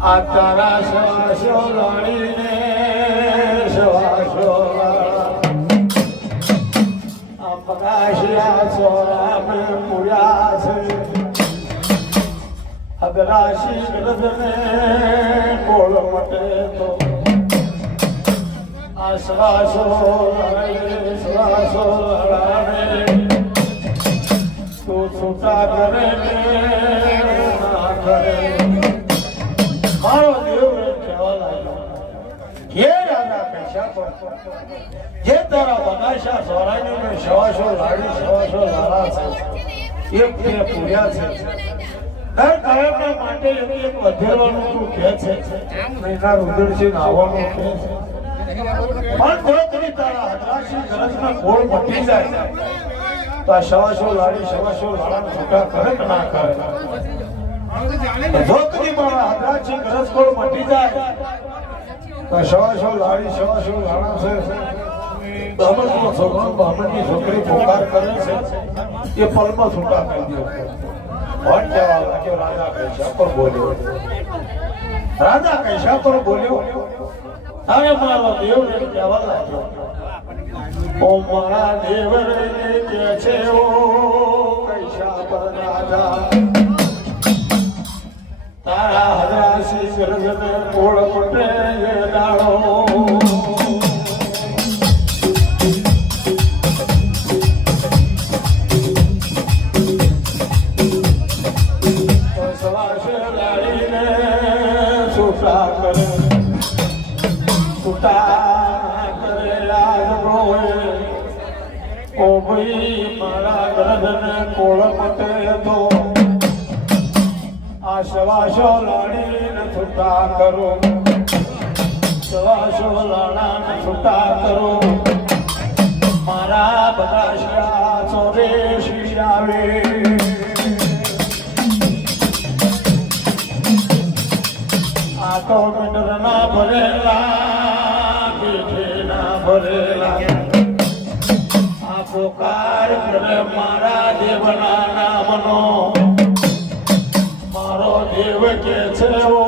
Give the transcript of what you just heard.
આ તારા શ્વાસો લડીને શ્વાસો આ પગાશિયા ચોરા મેં પૂર્યા છે અગરાશી ગ્રદને કોળ મટે તો આ શ્વાસો લડે શ્વાસો લડાને તું છૂટા કરે ના કરે મારો દેવ કહેવા લાગ્યો હે રાજા કૈશાપર જે તારા બનાશા સોરાની મેં શવાશો લાડી શવાશો લાડા છે એક તે પૂર્યા છે દર કાયમના માટે એક વધેરવાનું તું કહે છે એના રુદ્રસિંહ આવવાનું કહે છે પણ કોઈ કરી તારા હજારસી ગરજના ગોળ મટી જાય તો આ શવાશો લાડી શવાશો લાડા છૂટા કરે કે ના કરે જો કદી મારા હજારસી ગરજ ગોળ મટી જાય તો શવાશો લાડી શવાશો લાડા છે બ્રાહ્મણનો છોકરો બ્રાહ્મણની છોકરી પોકાર કરે છે એ પલમાં છૂટા કરી દો ભટ જવા લાગ્યો રાજા કૈશાપર બોલ્યો રાજા કૈશાપર બોલ્યો હવે મારો દેવ કહેવા લાગ્યો ઓ મારા દેવ કે છે ઓ કૈશાપર રાજા તારા હજારસી ગરજને કોળ મટે દાડો મારા ગરદને કોળ મટે તો આ શવાશો લાડીને છૂટા કરો શવાશો લાડાને છૂટા કરો મારા બધા શિયા ચોરે શિયાવે આ તો ગંડરના ભરેલા પીઠેના ભરેલા પોકાર કરે મારા દેવના નામનો મારો દેવ કે છે ઓ